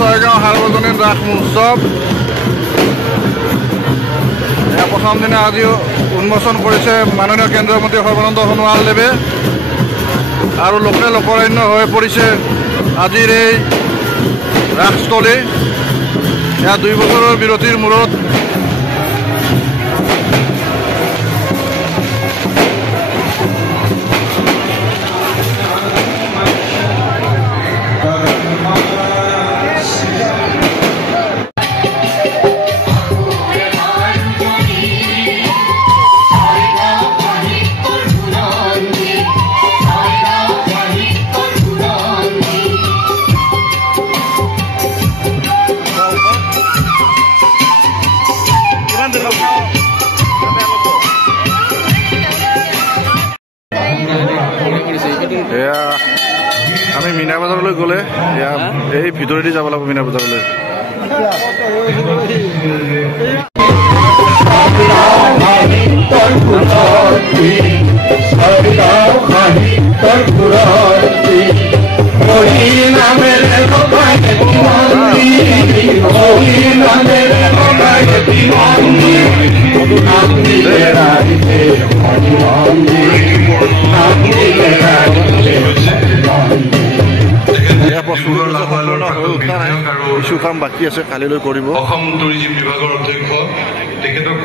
ছয়গাঁও সাৰ্বজনীন ৰাস মহোৎসৱ প্ৰথম দিনা আজি উন্মোচন কৰিছে মাননীয় কেন্দ্ৰীয় মন্ত্ৰী সৰ্বানন্দ সোণোৱালদেৱে আৰু লোকে লোকৰণ্য হৈ পৰিছে আজিৰ এই ৰাসস্থলী। এয়া 2 বছৰৰ বিৰতিৰ মূৰত আমি মিনা বজাৰলৈ গ'লে এই ভিতৰেদি যাব লাগিব মিনা বজাৰলৈ। কিছু কাম বাকী আছে, কালিলৈ কৰিব। অসম টুৰিজিম বিভাগৰ অধ্যক্ষ তেখেতক